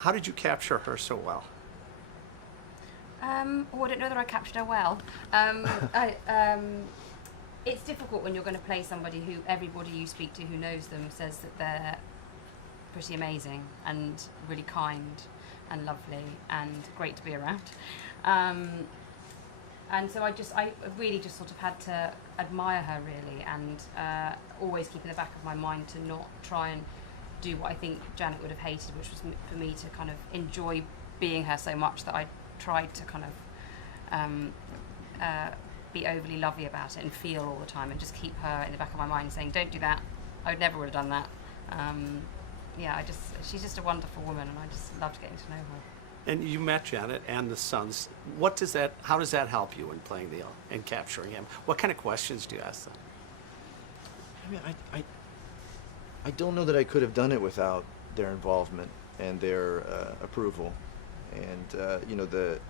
How did you capture her so well? Oh, I don't know that I captured her well. It's difficult when you're going to play somebody who everybody you speak to who knows them says that they're pretty amazing and really kind and lovely and great to be around. Um, and so I really just sort of had to admire her really, and always keep in the back of my mind to not try and do what I think Janet would have hated, which was for me to kind of enjoy being her so much that I tried to kind of be overly lovey about it and feel all the time, and just keep her in the back of my mind saying, don't do that, I would never would have done that. Yeah, she's just a wonderful woman, and I just loved getting to know her. And you met Janet and the sons. How does that help you in playing Neil and capturing him? What kind of questions do you ask them? I mean, I don't know that I could have done it without their involvement and their approval, and you know, the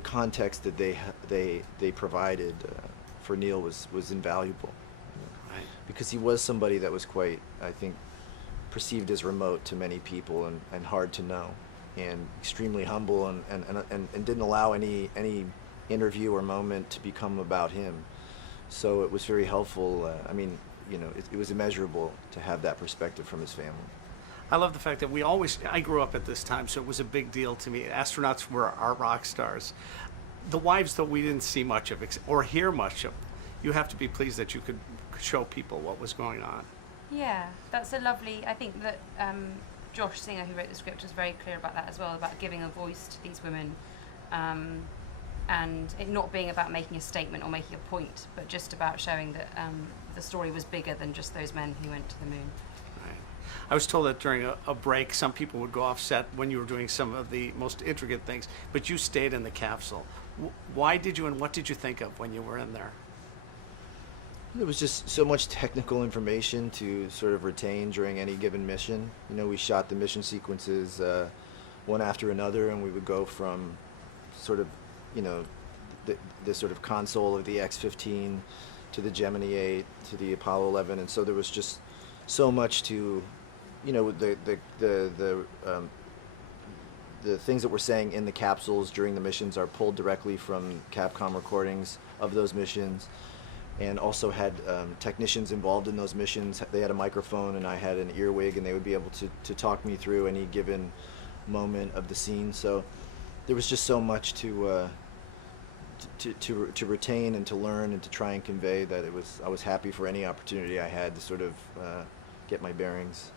context that they provided for Neil was invaluable, Right. because he was somebody that was quite, I think, perceived as remote to many people, and hard to know, and extremely humble, and didn't allow any interview or moment to become about him. So it was very helpful. I mean, you know, it was immeasurable to have that perspective from his family. I love the fact that I grew up at this time, so it was a big deal to me. Astronauts were our rock stars. The wives, though, we didn't see much of or hear much of. You have to be pleased that you could show people what was going on. Yeah, that's a lovely. I think that Josh Singer, who wrote the script, was very clear about that as well, about giving a voice to these women, and it not being about making a statement or making a point, but just about showing that the story was bigger than just those men who went to the moon. Right. I was told that during a break, some people would go off set when you were doing some of the most intricate things, but you stayed in the capsule. Why did you, and what did you think of when you were in there? There was just so much technical information to sort of retain during any given mission. You know, we shot the mission sequences one after another, and we would go from sort of, you know, the sort of console of the X-15 to the Gemini 8 to the Apollo 11, and so there was just so much to, you know, the things that we're saying in the capsules during the missions are pulled directly from Capcom recordings of those missions, and also had technicians involved in those missions. They had a microphone and I had an earwig, and they would be able to talk me through any given moment of the scene. So there was just so much to retain and to learn and to try and convey, that I was happy for any opportunity I had to sort of get my bearings.